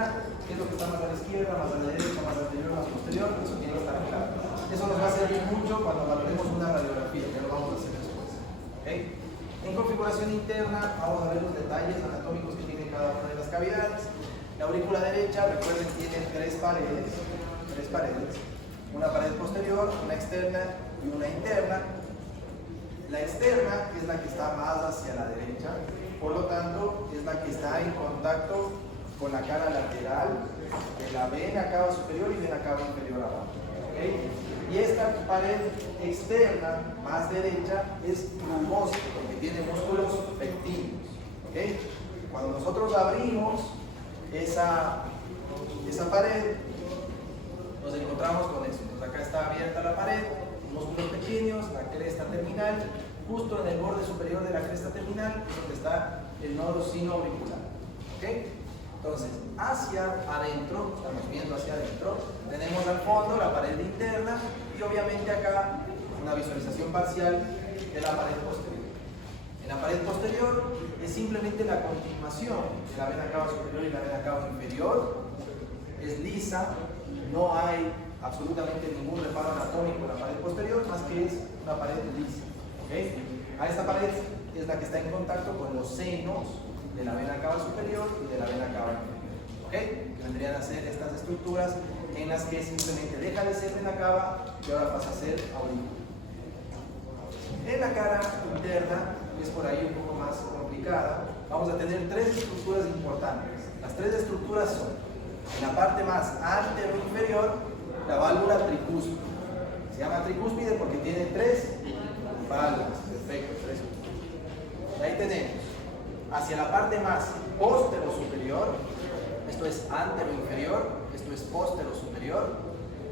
interna, qué es lo que está más a la izquierda, más a la derecha, más anterior, más posterior, eso tiene que estar claro. Eso nos va a servir mucho cuando valoremos una radiografía, que lo vamos a hacer después. ¿Okay? En configuración interna vamos a ver los detalles anatómicos que tiene cada una de las cavidades. La aurícula derecha, recuerden, tiene tres paredes, una pared posterior, una externa y una interna. La externa es la que está más hacia la derecha, por lo tanto es la que está en contacto con la cara lateral de la vena cava superior y vena cava inferior abajo. ¿Okay? Y esta pared externa, más derecha, es rugosa porque tiene músculos pectíneos. ¿Okay? Cuando nosotros abrimos esa pared, nos encontramos con eso. Entonces acá está abierta la pared, músculos pequeños, la cresta terminal, justo en el borde superior de la cresta terminal es donde está el nodo sinoauricular. ¿Okay? Entonces, hacia adentro, estamos viendo hacia adentro, tenemos al fondo la pared interna y obviamente acá una visualización parcial de la pared posterior. En la pared posterior es simplemente la continuación de la vena cava superior y la vena cava inferior, es lisa, no hay absolutamente ningún reparo anatómico en la pared posterior, más que es una pared lisa. ¿Okay? A esta pared es la que está en contacto con los senos de la vena cava superior y de la vena cava inferior. ¿Okay? Que vendrían a ser estas estructuras en las que simplemente deja de ser vena cava y ahora pasa a ser aurícula. En la cara interna, que es por ahí un poco más complicada, vamos a tener tres estructuras importantes. Las tres estructuras son, en la parte más antero-inferior, la válvula tricúspide. Se llama tricúspide porque tiene tres válvulas. Perfecto, tres. Y ahí tenemos, hacia la parte más postero-superior, esto es antero-inferior, esto es postero-superior,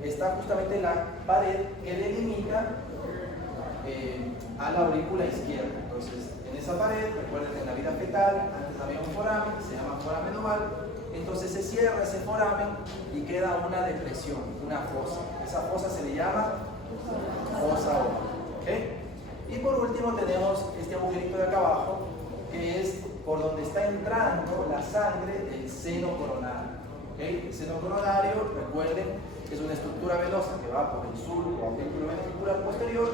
está justamente la pared que delimita a la aurícula izquierda. Entonces, en esa pared, recuerden que en la vida fetal, antes había un foramen, se llama foramen oval, entonces se cierra ese foramen y queda una depresión, una fosa. Esa fosa se le llama fosa oval. ¿Okay? Y por último tenemos este agujerito de acá abajo, que es por donde está entrando la sangre del seno coronario. ¿Okay? El seno coronario, recuerden, es una estructura venosa que va por el surco o aurículo ventricular posterior,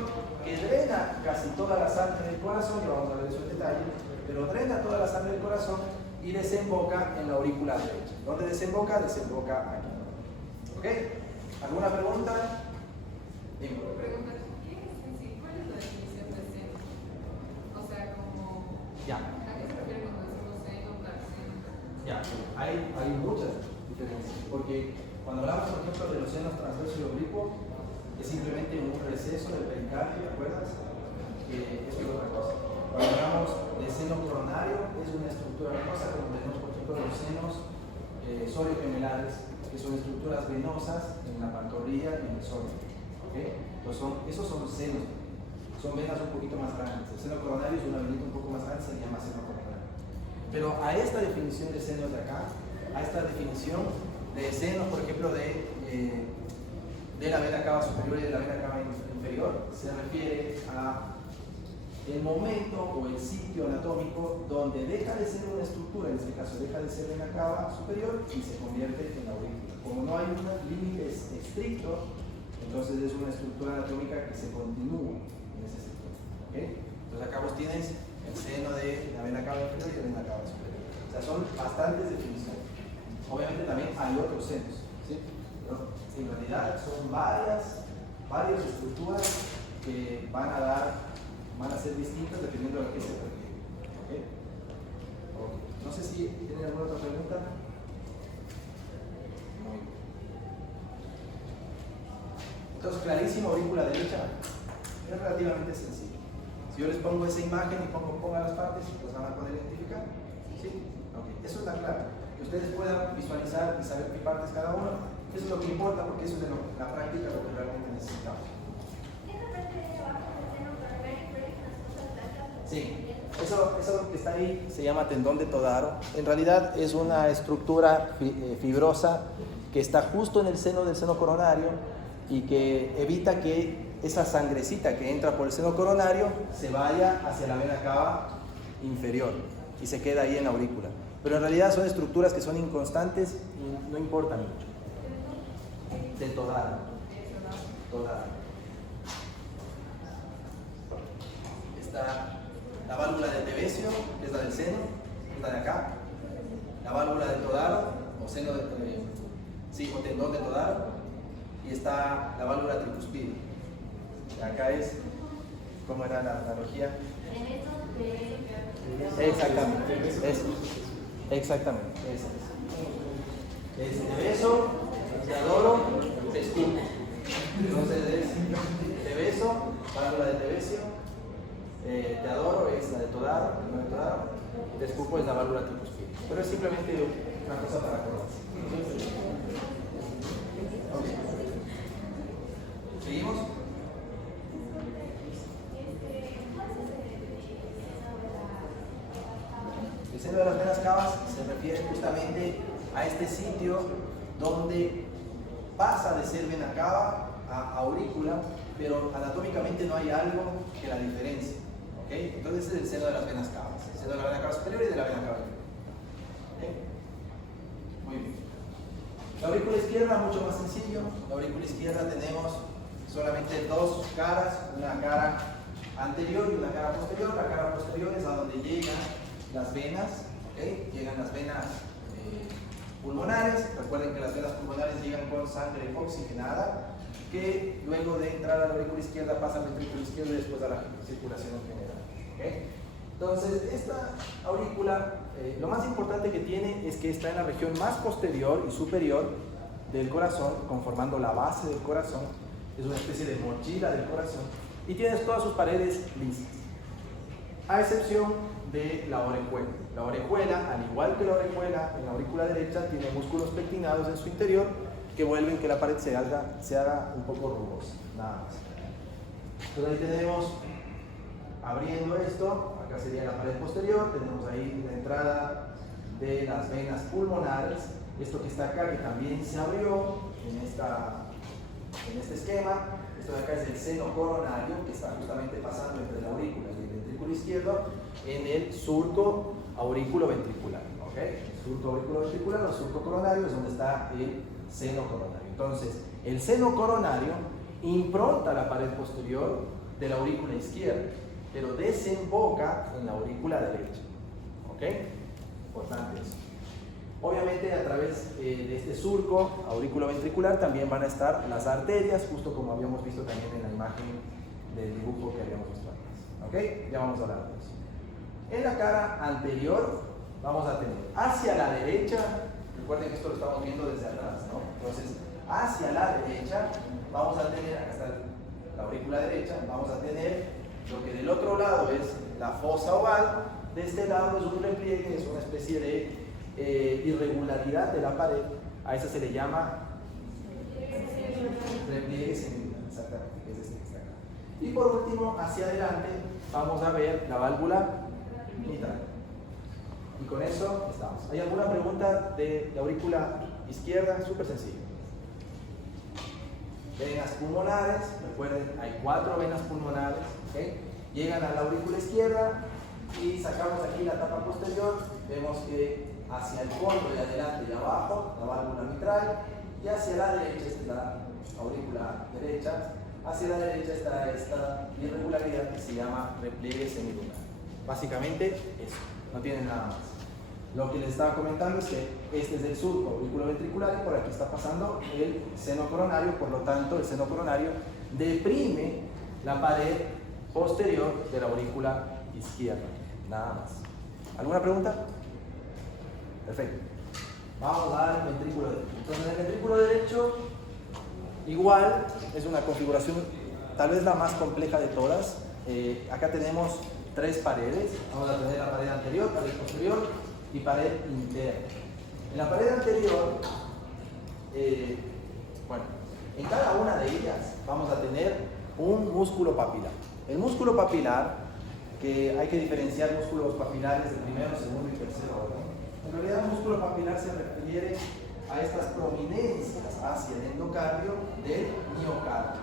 que drena casi toda la sangre del corazón, y vamos a ver eso en detalle, pero drena toda la sangre del corazón y desemboca en la aurícula derecha. ¿Dónde desemboca? Desemboca aquí. ¿Ok? ¿Alguna pregunta? Dime. ¿Cuál es la definición de seno? O sea, como... Ya. ¿A qué se refiere cuando decimos seno, placenta? Ya, hay muchas diferencias, porque cuando hablamos, por ejemplo, de los senos transverso y oblicuo, es simplemente un receso del pericardio, ¿te acuerdas? Que eso es otra cosa. Cuando hablamos de seno coronario, es una estructura venosa, como tenemos, por ejemplo, los senos soriogemelares, que son estructuras venosas en la pantorrilla y en el sorio. ¿Okay? Entonces esos son senos, son venas un poquito más grandes. El seno coronario es una venita un poco más grande, se llama seno coronario. Pero a esta definición de senos de acá, a esta definición de senos, por ejemplo, de la vena cava superior y de la vena cava inferior, se refiere a el momento o el sitio anatómico donde deja de ser una estructura, en este caso deja de ser vena cava superior y se convierte en aurícula. Como no hay un límite estricto, entonces es una estructura anatómica que se continúa en ese sector. ¿Okay? Entonces acá vos tienes el seno de la vena cava inferior y la vena cava superior. O sea, son bastantes definiciones. Obviamente también hay otros senos, ¿sí? Pero en realidad son varias estructuras que van a ser distintas dependiendo de a qué se refiere. ¿Okay? Okay. No sé si tienen alguna otra pregunta. Muy bien. Entonces, clarísimo, aurícula derecha es relativamente sencillo. Si yo les pongo esa imagen y pongan las partes, pues van a poder identificar. ¿Sí? Okay. Eso está claro. Que ustedes puedan visualizar y saber qué parte es cada uno, eso es lo que importa, porque eso es de la práctica lo que realmente necesitamos. Sí, eso que está ahí se llama tendón de Todaro. En realidad es una estructura fibrosa que está justo en el seno del seno coronario y que evita que esa sangrecita que entra por el seno coronario se vaya hacia la vena cava inferior y se queda ahí en la aurícula. pero en realidad son estructuras que son inconstantes y no importan mucho. De total. Está la válvula de Tebecio, que es la del seno, que es la de acá. La válvula de Todaro, o seno de, o tendón de Todaro. Y está la válvula tricuspide. Acá es, ¿cómo era la analogía? Exactamente, eso. Exactamente, eso es. Te beso, te adoro, te escupo. Entonces es te beso, válvula de Tebecio, te adoro es la de Todaro, te escupo es la válvula tricuspide. Pero es simplemente una cosa para acordarse. Okay. ¿Seguimos? El seno de las venas cavas se refiere justamente a este sitio donde pasa de ser vena cava a aurícula, pero anatómicamente no hay algo que la diferencie. ¿Okay? Entonces ese es el seno de las venas cavas, el seno de la vena cava superior y de la vena cava inferior. ¿Okay? Muy bien. La aurícula izquierda, mucho más sencillo. La aurícula izquierda tenemos solamente dos caras, una cara anterior y una cara posterior. La cara posterior es a donde llegan las venas, ¿okay? Llegan las venas pulmonares. Recuerden que las venas pulmonares llegan con sangre oxigenada, que luego de entrar a la aurícula izquierda pasa al ventrículo izquierdo y después a la circulación en general. ¿Okay? Entonces, esta aurícula, lo más importante que tiene es que está en la región más posterior y superior del corazón, conformando la base del corazón. Es una especie de mochila del corazón y tiene todas sus paredes lisas, a excepción de la orejuela. La orejuela, al igual que la orejuela en la aurícula derecha, tiene músculos pectinados en su interior que vuelven que la pared se haga un poco rugosa, nada más. Entonces ahí tenemos, abriendo esto, acá sería la pared posterior, tenemos ahí la entrada de las venas pulmonares, esto que está acá que también se abrió en este esquema. Esto de acá es el seno coronario, que está justamente pasando entre la aurícula y el ventrículo izquierdo en el surco aurículo-ventricular. ¿Okay? El surco aurículo-ventricular o surco coronario es donde está el seno coronario. Entonces, el seno coronario impronta la pared posterior de la aurícula izquierda, pero desemboca en la aurícula derecha. ¿Ok? Importante eso. Obviamente, a través de este surco aurículo-ventricular también van a estar las arterias, justo como habíamos visto también en la imagen del dibujo que habíamos visto antes. ¿Ok? Ya vamos a hablar de eso. En la cara anterior vamos a tener hacia la derecha, recuerden que esto lo estamos viendo desde atrás, ¿no? Entonces, hacia la derecha vamos a tener, acá está la aurícula derecha, vamos a tener lo que del otro lado es la fosa oval, de este lado es un repliegue, es una especie de irregularidad de la pared, a esa se le llama repliegue semilunar, exactamente, que es este que está acá. Y por último, hacia adelante, vamos a ver la válvula mitral. Y con eso estamos. ¿Hay alguna pregunta de la aurícula izquierda? Súper sencillo. Venas pulmonares, recuerden, hay 4 venas pulmonares, ¿okay? Llegan a la aurícula izquierda y sacamos aquí la tapa posterior, vemos que hacia el fondo y adelante y abajo, la válvula mitral, y hacia la derecha está la aurícula derecha, hacia la derecha está esta irregularidad que se llama repliegue semilunar. Básicamente eso, no tiene nada más. Lo que les estaba comentando es que este es el surco auriculoventricular y por aquí está pasando el seno coronario, por lo tanto el seno coronario deprime la pared posterior de la aurícula izquierda, nada más. ¿Alguna pregunta? Perfecto. Vamos al ventrículo derecho. Entonces, en el ventrículo derecho, igual, es una configuración tal vez la más compleja de todas. Acá tenemos 3 paredes. Vamos a tener la pared anterior, pared posterior y pared interna. En la pared anterior, en cada una de ellas vamos a tener un músculo papilar. El músculo papilar, que hay que diferenciar músculos papilares de primero, segundo y tercer orden. En realidad, el músculo papilar se refiere a estas prominencias hacia el endocardio del miocardio.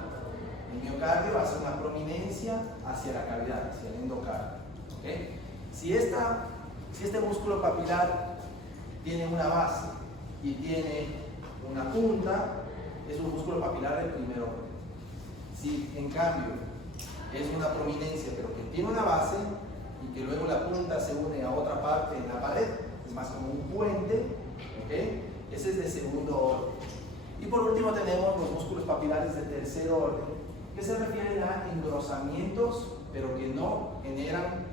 El miocardio hace una prominencia hacia la cavidad, hacia el endocardio. ¿Okay? Si este músculo papilar tiene una base y tiene una punta, es un músculo papilar del primer orden. Si en cambio es una prominencia pero que tiene una base y que luego la punta se une a otra parte en la pared, es más como un puente, ¿okay? Ese es de segundo orden. Y por último tenemos los músculos papilares de tercer orden, que se refieren a engrosamientos pero que no generan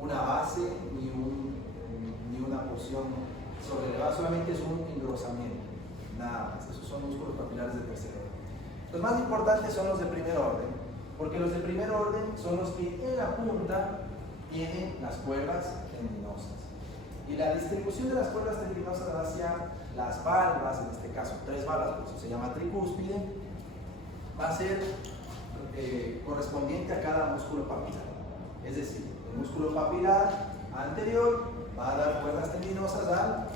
una base ni una porción sobrelevada, solamente es un engrosamiento, nada más. Esos son músculos papilares de tercer orden. Los más importantes son los de primer orden, porque los de primer orden son los que en la punta tienen las cuerdas tendinosas. Y la distribución de las cuerdas tendinosas hacia las valvas, en este caso 3 valvas, por eso se llama tricúspide, va a ser correspondiente a cada músculo papilar. Es decir, el músculo papilar anterior va a dar cuerdas tendinosas a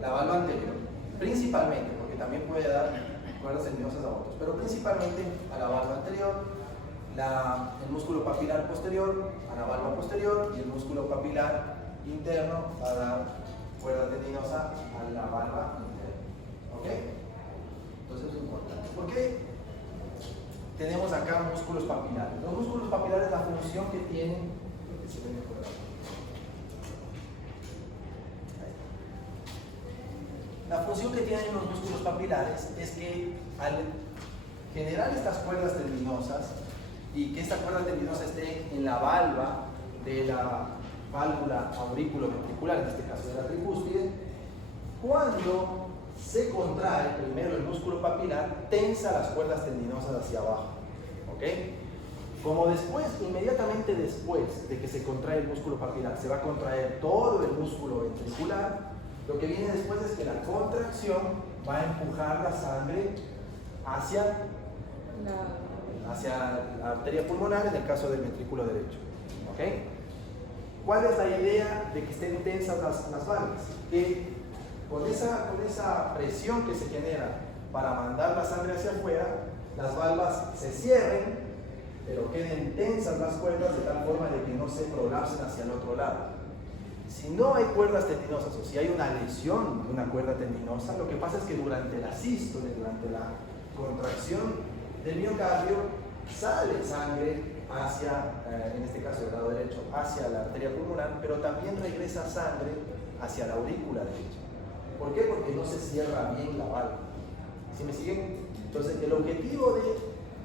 la valva anterior, principalmente, porque también puede dar cuerdas tendinosas a otros, pero principalmente a la valva anterior, el músculo papilar posterior a la valva posterior y el músculo papilar interno va a dar cuerda tendinosa a la valva interna. ¿Ok? Entonces es importante. ¿Por qué tenemos acá músculos papilares? Los músculos papilares, la función que tienen, la función que tienen los músculos papilares es que al generar estas cuerdas tendinosas y que esta cuerda tendinosa esté en la valva de la válvula auriculoventricular, en este caso de la tricúspide, cuando se contrae primero el músculo papilar, tensa las cuerdas tendinosas hacia abajo. ¿Ok? Como después, inmediatamente después de que se contrae el músculo papilar, se va a contraer todo el músculo ventricular, lo que viene después es que la contracción va a empujar la sangre hacia la arteria pulmonar en el caso del ventrículo derecho. ¿Ok? ¿Cuál es la idea de que estén tensas las valvas? Que con esa presión que se genera para mandar la sangre hacia afuera, las valvas se cierren, pero queden tensas las cuerdas de tal forma de que no se prolapsen hacia el otro lado. Si no hay cuerdas tendinosas o si hay una lesión de una cuerda tendinosa, lo que pasa es que durante la sístole, durante la contracción del miocardio, sale sangre hacia, en este caso del lado derecho, hacia la arteria pulmonar, pero también regresa sangre hacia la aurícula derecha. ¿Por qué? Porque no se cierra bien la valva. ¿Sí me siguen? Entonces, el objetivo de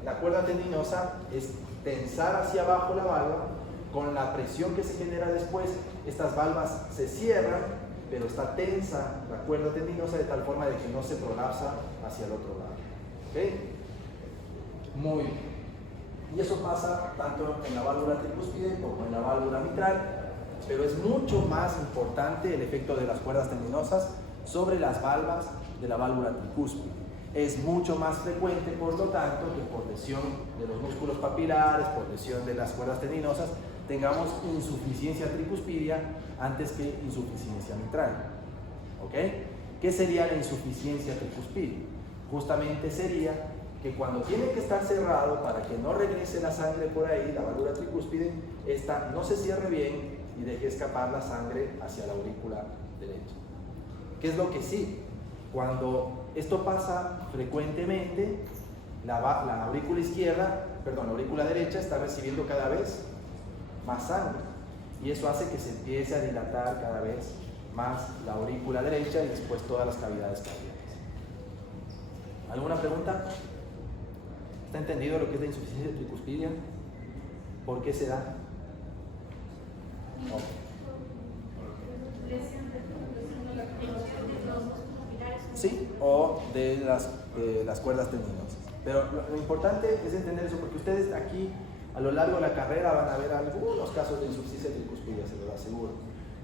la cuerda tendinosa es tensar hacia abajo la valva. Con la presión que se genera después, estas valvas se cierran, pero está tensa la cuerda tendinosa de tal forma de que no se prolapsa hacia el otro lado. ¿Ok? Muy bien. Y eso pasa tanto en la válvula tricúspide como en la válvula mitral, pero es mucho más importante el efecto de las cuerdas tendinosas sobre las valvas de la válvula tricúspide. Es mucho más frecuente, por lo tanto, que por lesión de los músculos papilares, por lesión de las cuerdas tendinosas, tengamos insuficiencia tricuspidia antes que insuficiencia mitral. ¿Ok? ¿Qué sería la insuficiencia tricuspidia? Justamente sería que cuando tiene que estar cerrado para que no regrese la sangre por ahí, la válvula tricúspide, esta no se cierre bien y deje escapar la sangre hacia la aurícula derecha. ¿Qué es lo que sí? Cuando esto pasa frecuentemente, la aurícula izquierda, perdón, la aurícula derecha está recibiendo cada vez más sangre y eso hace que se empiece a dilatar cada vez más la aurícula derecha y después todas las cavidades cardíacas. ¿Alguna pregunta? ¿Está entendido lo que es la insuficiencia tricuspidia? ¿Por qué se da? No. Sí, o de las cuerdas tendinosas. Pero lo importante es entender eso, porque ustedes aquí a lo largo de la carrera van a ver algunos casos de insuficiencia tricuspidia, se los aseguro.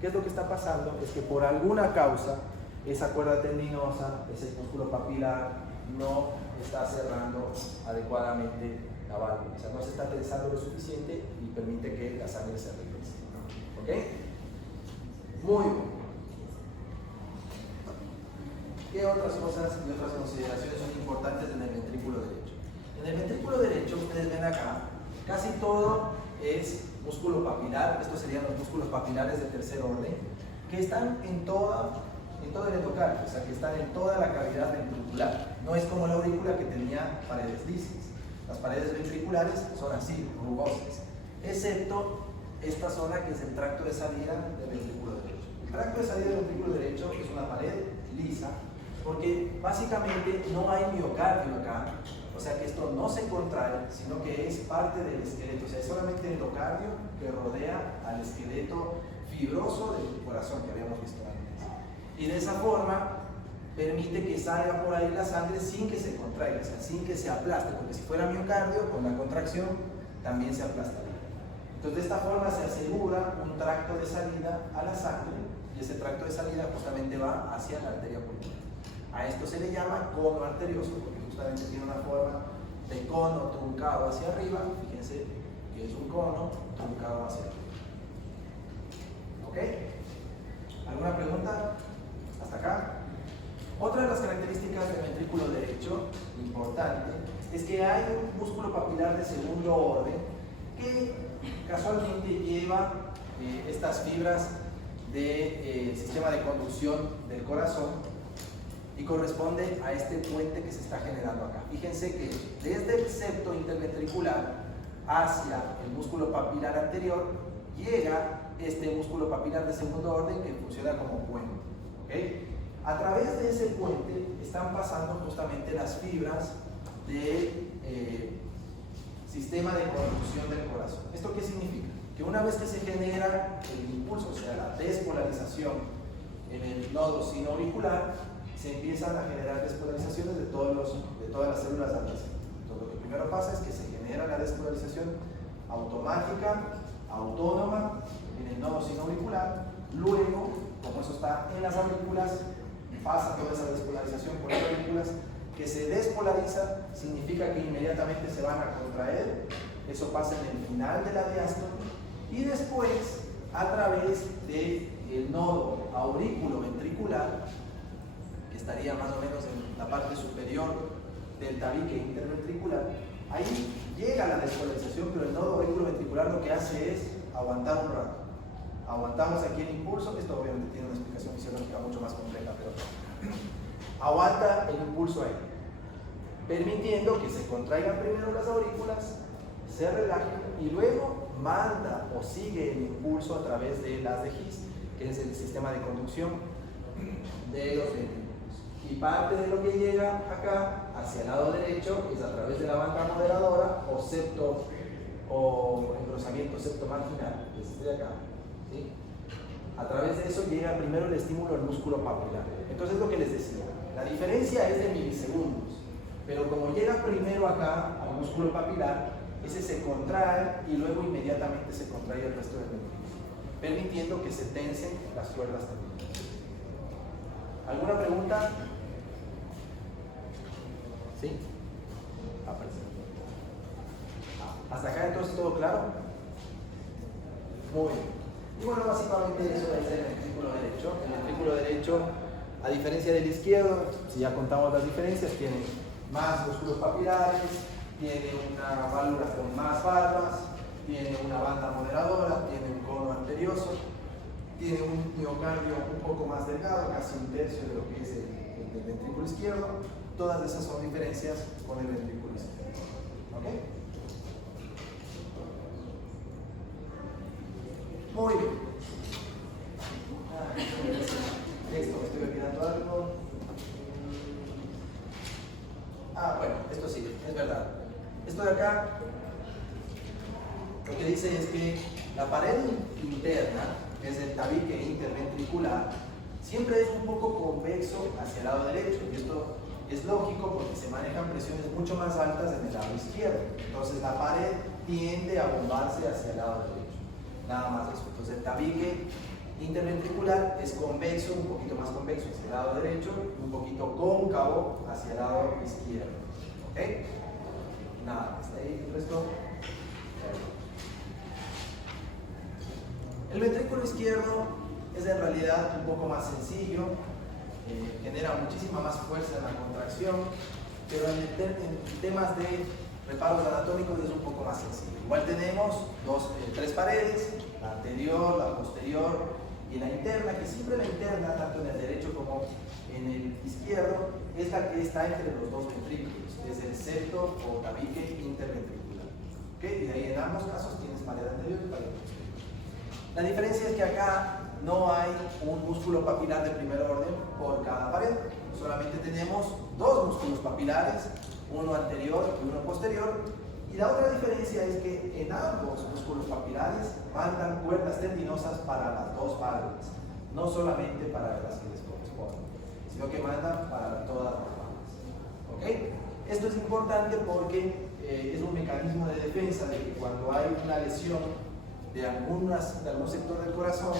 ¿Qué es lo que está pasando? Es que por alguna causa esa cuerda tendinosa, ese músculo papilar, no está cerrando adecuadamente la válvula. O sea, no se está tensando lo suficiente y permite que la sangre se regrese. ¿Ok? Muy bien. ¿Qué otras cosas y otras consideraciones son importantes en el ventrículo derecho? En el ventrículo derecho, ustedes ven acá, casi todo es músculo papilar. Estos serían los músculos papilares de tercer orden. que están en todo el endocardio, o sea, que están en toda la cavidad ventricular. No es como la aurícula que tenía paredes lisas. Las paredes ventriculares son así, rugosas, excepto esta zona que es el tracto de salida del ventrículo derecho. El tracto de salida del ventrículo derecho es una pared lisa, porque básicamente no hay miocardio acá, o sea que esto no se contrae, sino que es parte del esqueleto, o sea, es solamente el endocardio que rodea al esqueleto fibroso del corazón que habíamos visto antes. Y de esa forma permite que salga por ahí la sangre sin que se contraiga, o sea, sin que se aplaste, porque si fuera miocardio, con la contracción también se aplastaría. Entonces, de esta forma se asegura un tracto de salida a la sangre, y ese tracto de salida justamente va hacia la arteria pulmonar. A esto se le llama cono arterioso, porque justamente tiene una forma de cono truncado hacia arriba. Fíjense que es un cono truncado hacia arriba. ¿Ok? ¿Alguna pregunta? ¿Hasta acá? Otra de las características del ventrículo derecho, importante, es que hay un músculo papilar de segundo orden que casualmente lleva estas fibras del sistema de conducción del corazón y corresponde a este puente que se está generando acá. Fíjense que desde el septo interventricular hacia el músculo papilar anterior llega este músculo papilar de segundo orden que funciona como puente. ¿Okay? A través de ese puente están pasando justamente las fibras del sistema de conducción del corazón. ¿Esto qué significa? Que una vez que se genera el impulso, o sea, la despolarización en el nodo sinoauricular, se empiezan a generar despolarizaciones de todas las células adyacentes. Entonces, lo que primero pasa es que se genera la despolarización automática, autónoma, en el nodo sinoauricular. Luego, como eso está en las aurículas, pasa toda esa despolarización por las aurículas, que se despolariza, significa que inmediatamente se van a contraer. Eso pasa en el final de la diástole, y después, a través del nodo aurículo-ventricular, que estaría más o menos en la parte superior del tabique interventricular, ahí llega la despolarización, pero el nodo aurículo-ventricular lo que hace es aguantar un rato. Aguantamos aquí el impulso, esto obviamente tiene una explicación fisiológica mucho más compleja, pero aguanta el impulso ahí, permitiendo que se contraigan primero las aurículas, se relajen y luego manda o sigue el impulso a través de las de His, que es el sistema de conducción de los ventrículos. Y parte de lo que llega acá hacia el lado derecho es a través de la banda moderadora o septo o engrosamiento septomarginal, que es este de acá. ¿Sí? A través de eso llega primero el estímulo al músculo papilar. Entonces, lo que les decía, la diferencia es de milisegundos, pero como llega primero acá al músculo papilar, ese se contrae y luego inmediatamente se contrae el resto del ventrículo, permitiendo que se tensen las cuerdas también. ¿Alguna pregunta? ¿Sí? ¿Hasta acá entonces todo claro? Muy bien. Y bueno, básicamente eso es el ventrículo derecho. El ventrículo derecho, a diferencia del izquierdo, si ya contamos las diferencias, tiene más músculos papilares, tiene una válvula con más valvas, tiene una banda moderadora, tiene un cono arterioso, tiene un miocardio un poco más delgado, casi un tercio de lo que es el ventrículo izquierdo. Todas esas son diferencias con el ventrículo izquierdo. ¿Ok? Muy bien. Esto, me estoy olvidando algo. Bueno, esto sí, es verdad. Esto de acá, lo que dice es que la pared interna, que es el tabique interventricular, siempre es un poco convexo hacia el lado derecho. Y esto es lógico porque se manejan presiones mucho más altas en el lado izquierdo. Entonces la pared tiende a bombarse hacia el lado derecho. Nada más eso. Entonces el tabique interventricular es convexo, un poquito más convexo hacia el lado derecho, un poquito cóncavo hacia el lado izquierdo. ¿Ok? Nada, ¿está ahí el resto? El ventrículo izquierdo es en realidad un poco más sencillo, genera muchísima más fuerza en la contracción, pero en temas de reparos anatómicos es un poco más sencillo. Igual tenemos tres paredes, la anterior, la posterior Y la interna, que siempre la interna, tanto en el derecho como en el izquierdo, es la que está entre los dos ventrículos, es el septo o tabique interventricular. ¿Okay? Y de ahí en ambos casos tienes pared anterior y pared posterior. La diferencia es que acá no hay un músculo papilar de primer orden por cada pared, solamente tenemos dos músculos papilares, uno anterior y uno posterior. Y la otra diferencia es que en ambos músculos papilares mandan cuerdas tendinosas para las dos válvulas, no solamente para las que les corresponden, sino que mandan para todas las válvulas. ¿Okay? Esto es importante porque es un mecanismo de defensa de que cuando hay una lesión de algún sector del corazón,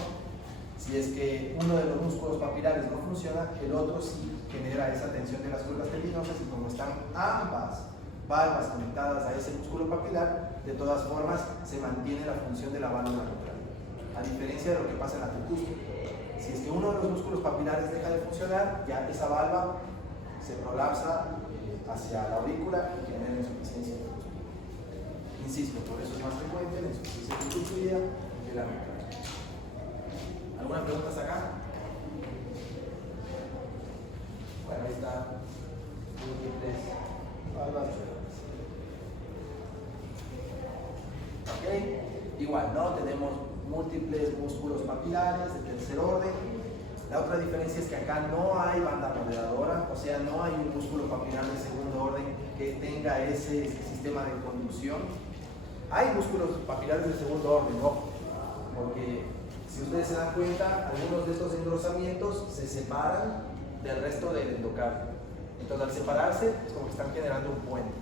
si es que uno de los músculos papilares no funciona, el otro sí genera esa tensión de las cuerdas tendinosas, y como están ambas válvulas conectadas a ese músculo papilar, de todas formas se mantiene la función de la válvula contraria. A diferencia de lo que pasa en la tricuspide. Si es que uno de los músculos papilares deja de funcionar, ya esa válvula se prolapsa hacia la aurícula y genera insuficiencia tricúspide. Insisto, por eso es más frecuente la insuficiencia tricúspide que la mitral. ¿Alguna pregunta hasta acá? Bueno, ahí está. Múltiples válvulas. ¿Ok? Igual, ¿no? Tenemos múltiples músculos papilares de tercer orden. La otra diferencia es que acá no hay banda moderadora, o sea, no hay un músculo papilar de segundo orden que tenga ese sistema de conducción. Hay músculos papilares de segundo orden, ¿no? Porque si ustedes se dan cuenta, algunos de estos engrosamientos se separan del resto del endocardio. Entonces, al separarse, es como que están generando un puente.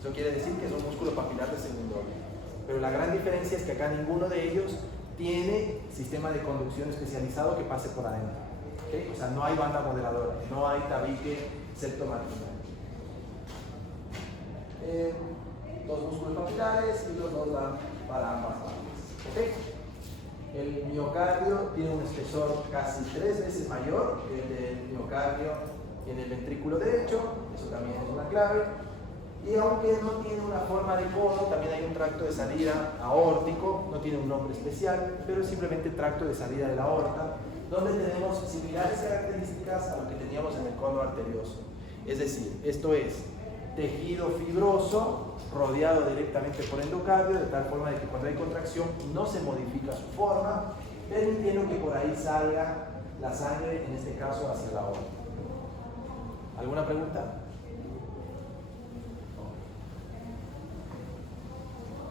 Eso quiere decir que es un músculo papilar de segundo orden. Pero la gran diferencia es que acá ninguno de ellos tiene sistema de conducción especializado que pase por adentro. ¿Okay? O sea, no hay banda moderadora, no hay tabique septomarginal. Dos músculos papilares y los dos dan para ambas válvulas. ¿Okay? El miocardio tiene un espesor casi 3 veces mayor que el del miocardio en el ventrículo derecho, eso también es una clave. Y aunque no tiene una forma de cono, también hay un tracto de salida aórtico, no tiene un nombre especial, pero es simplemente tracto de salida de la aorta, donde tenemos similares características a lo que teníamos en el cono arterioso. Es decir, esto es tejido fibroso rodeado directamente por endocardio, de tal forma de que cuando hay contracción no se modifica su forma, permitiendo que por ahí salga la sangre, en este caso hacia la aorta. ¿Alguna pregunta?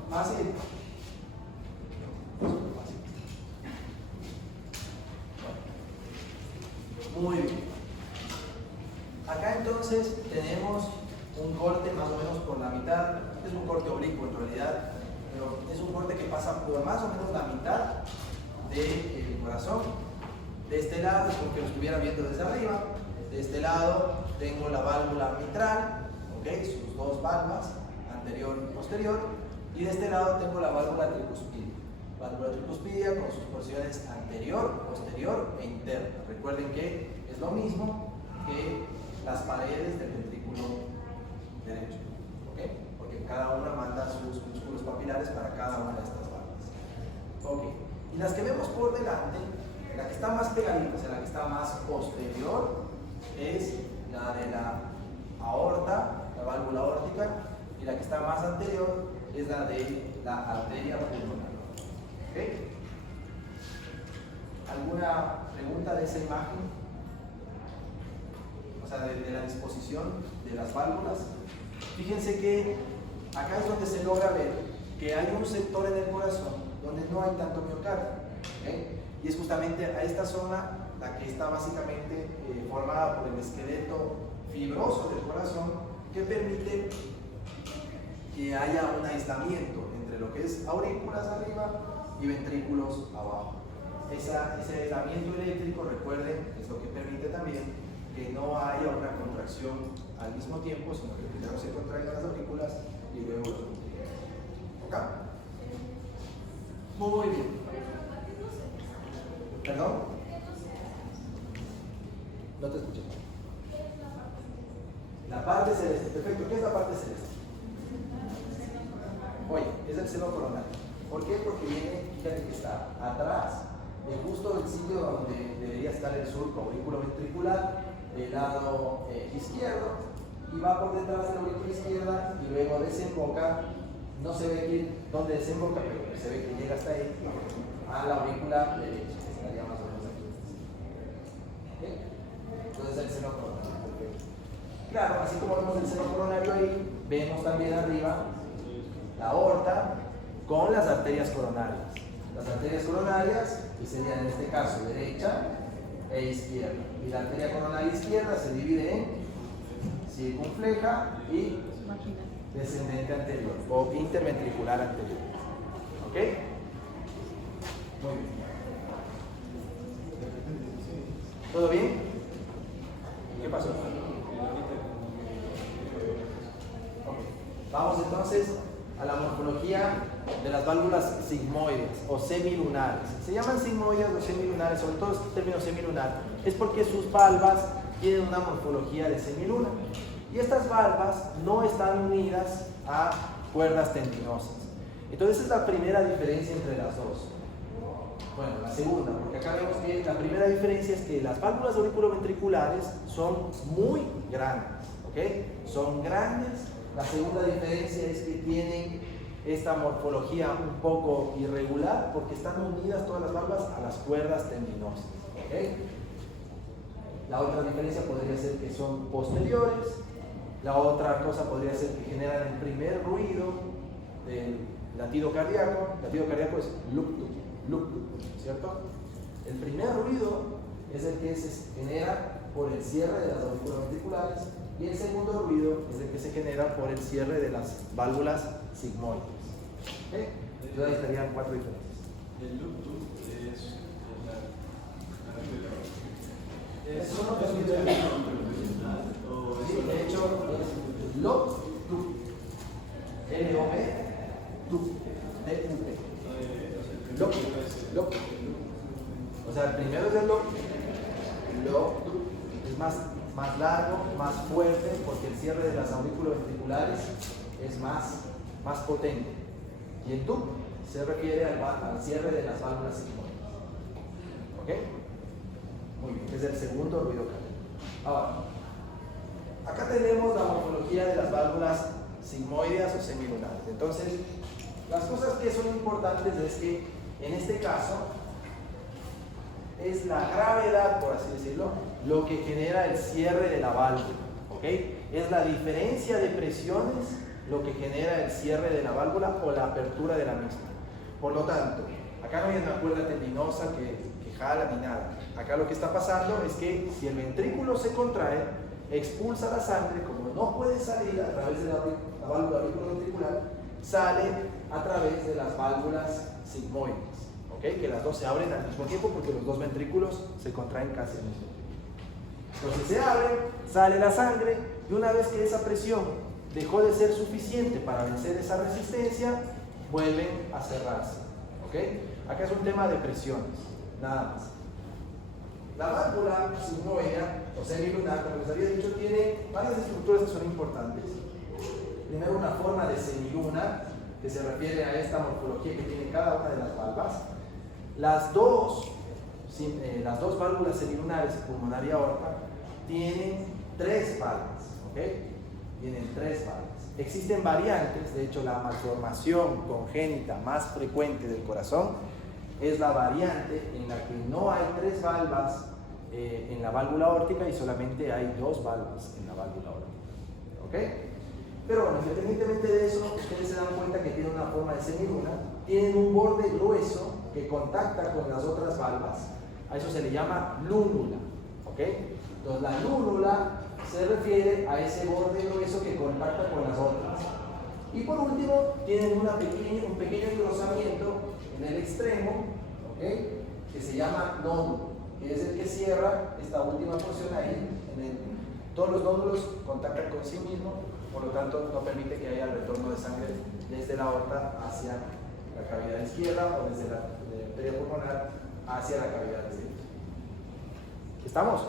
Fácil. Muy bien. Acá entonces tenemos un corte más o menos por la mitad. Es un corte oblicuo en realidad, pero es un corte que pasa por más o menos la mitad del corazón. De este lado es como que lo estuviera viendo desde arriba. De este lado tengo la válvula mitral, ¿okay? Sus dos válvulas, anterior y posterior. Y de este lado tengo la válvula tricuspidia. Válvula tricuspidia con sus porciones anterior, posterior e interna. Recuerden que es lo mismo que las paredes del ventrículo derecho. ¿Okay? Porque cada una manda sus músculos papilares para cada una de estas válvulas. Okay. Y las que vemos por delante, la que está más pegadita, o sea, la que está más posterior, es la de la aorta, la válvula aórtica, y la que está más anterior es la de la arteria pulmonar. ¿Okay? ¿Alguna pregunta de esa imagen? O sea, de la disposición de las válvulas. Fíjense que acá es donde se logra ver que hay un sector en el corazón donde no hay tanto miocardio. ¿Okay? Y es justamente a esta zona la que está básicamente formada por el esqueleto fibroso del corazón, que permite que haya un aislamiento entre lo que es aurículas arriba y ventrículos abajo. Ese aislamiento eléctrico, recuerden, es lo que permite también que no haya una contracción al mismo tiempo, sino que primero se contraigan las aurículas y luego los ventrículos. ¿Ok? Muy bien. ¿Perdón? No te escuché. La parte celeste. Perfecto. ¿Qué es la parte celeste? Oye, es el seno coronario. ¿Por qué? Porque viene, fíjate que está atrás justo el sitio donde debería estar el surco auriculoventricular, del lado izquierdo, y va por detrás de la aurícula izquierda y luego desemboca, no se ve aquí dónde desemboca, pero se ve que llega hasta ahí, a la aurícula derecha, que estaría más o menos aquí. ¿Okay? Entonces el seno coronario. Claro, así como vemos el seno coronario ahí, vemos también arriba la aorta con las arterias coronarias. Las arterias coronarias, que serían en este caso derecha e izquierda. Y la arteria coronaria izquierda se divide en circunfleja y descendente anterior o interventricular anterior. ¿Ok? Muy bien. ¿Todo bien? ¿Qué pasó? Okay. Vamos entonces a la morfología de las válvulas sigmoides o semilunares. Se llaman sigmoides o semilunares, sobre todo el término semilunar, es porque sus valvas tienen una morfología de semiluna. Y estas valvas no están unidas a cuerdas tendinosas. Entonces esa es la primera diferencia entre las dos. Bueno, la segunda, porque acá vemos que la primera diferencia es que las válvulas auriculoventriculares son muy grandes, ¿ok? Son grandes. La segunda diferencia es que tienen esta morfología un poco irregular porque están unidas todas las valvas a las cuerdas tendinosas, ¿ok? La otra diferencia podría ser que son posteriores. La otra cosa podría ser que generan el primer ruido del latido cardíaco. El latido cardíaco es luctu, ¿cierto? El primer ruido es el que se genera por el cierre de las auriculoventriculares y el segundo ruido es el que se genera por el cierre de las válvulas sigmoides. ¿Okay? Entonces ahí estarían cuatro diferencias. El luctu es Eso no te olvides. Sí, de hecho, es LOP-TU. L-O-B-TU. D-U-P. LOP. O sea, el primero es el LOP. LOP-TU. Es más largo, más fuerte, porque el cierre de las aurículoventriculares es más potente. Y el TU se refiere al cierre de las válvulas sigmoides. ¿Ok? Muy bien, es el segundo ruido cardíaco. Ahora, acá tenemos la morfología de las válvulas sigmoideas o semilunares. Entonces, las cosas que son importantes es que en este caso es la gravedad, por así decirlo, lo que genera el cierre de la válvula. ¿Ok? Es la diferencia de presiones lo que genera el cierre de la válvula o la apertura de la misma. Por lo tanto, acá no hay una cuerda tendinosa que jala ni nada. Acá lo que está pasando es que si el ventrículo se contrae, expulsa la sangre, como no puede salir a través de la válvula auriculoventricular, sale a través de las válvulas sigmoides, ¿okay? Que las dos se abren al mismo tiempo porque los dos ventrículos se contraen casi al mismo tiempo. Entonces se abre, sale la sangre y una vez que esa presión dejó de ser suficiente para vencer esa resistencia, vuelven a cerrarse, ¿okay? Acá es un tema de presiones, nada más. La válvula sigmoidea o semilunar, como les había dicho, tiene varias estructuras que son importantes. Primero, una forma de semiluna, que se refiere a esta morfología que tiene cada una de las valvas. Las dos válvulas semilunares, pulmonar y aorta, tienen tres valvas, ¿ok? Tienen tres valvas. Existen variantes, de hecho la malformación congénita más frecuente del corazón es la variante en la que no hay tres valvas en la válvula aórtica y solamente hay dos valvas en la válvula aórtica. ¿Ok? Pero bueno, independientemente de eso, ustedes se dan cuenta que tienen una forma de semiluna, tienen un borde grueso que contacta con las otras valvas, a eso se le llama lúnula. ¿Ok? Entonces la lúnula se refiere a ese borde grueso que contacta con las otras. Y por último, tienen un pequeño engrosamiento en el extremo, ¿okay? Que se llama nódulo, que es el que cierra esta última porción ahí. Todos los nódulos contactan con sí mismo, por lo tanto no permite que haya retorno de sangre desde la aorta hacia la cavidad izquierda o desde la arteria pulmonar hacia la cavidad derecha. ¿Estamos?